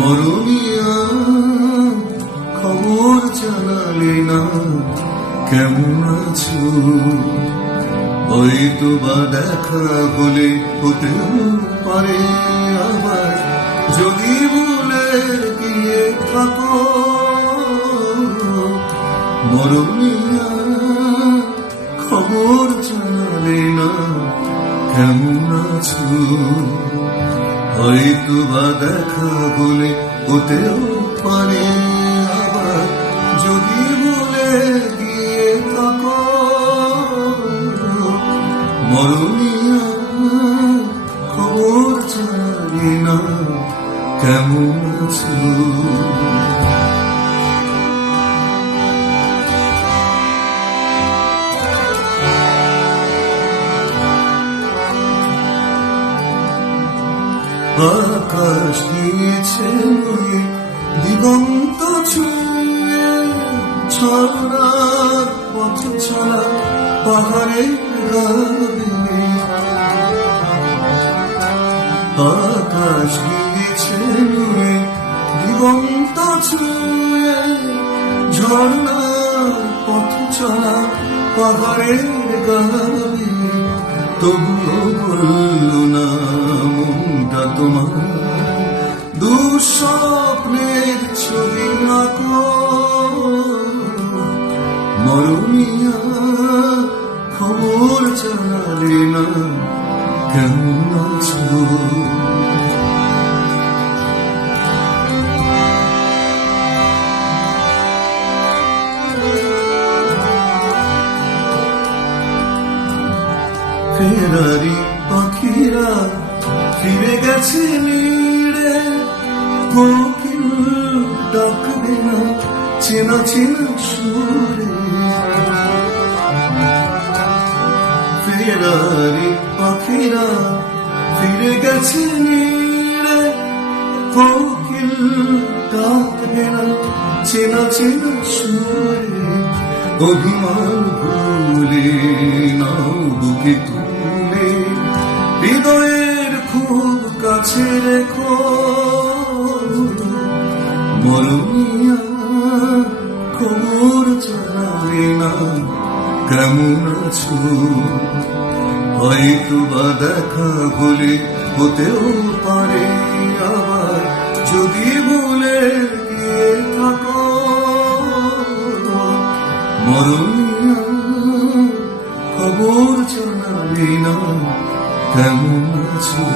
মরমিয়া খবর জানালে না কেমন আছো, হয়তো বা দেখা হলে হতেও পারে আবার যদি ভুলে গিয়ে থাকো। মরমিয়া খবর জানালে না কেমন আছো, হয়তো বা দেখা হলে হতেও পারে আবার যদি ভুলে গিয়ে থাকো। মরমিয়া খবর জানি না কেমন আছো। আকাশ গিয়েছে দিগন্ত ছুঁয়ে, ঝর্ণার পথ চলা পাহাড়ের গায়ে। আকাশ গিয়েছে দিগন্ত ছুঁয়ে, ঝর্ণার পথ চলা পাহাড়ের গায়ে। তবুও বলল না মনটা তোমার দুঃস্বপ্নের ছবি আঁকো। মরমিয়া খবর জানালে না কেমন আছো। ফেরারি পাখিরা ফিরে গেছে নিড়ে, কোকিল ডাকবে না চেনা চেনা সুরে। ফেরারি পাখিরা ফিরে গেছে নিড়ে, কোকিল ডাকবে না চেনা চেনা সুরে। অভিমান ভুলে নাও বুকে তুলে, হৃদয়ের খুব কাছে রেখো। মরমিয়া খবর জানালে না কেমন আছো, হয়তো বা দেখা হলে হতেও পারে আবার যদি ভুলে গিয়ে থাকো। মরমিয়া খবর জানালে না কেমন আছো।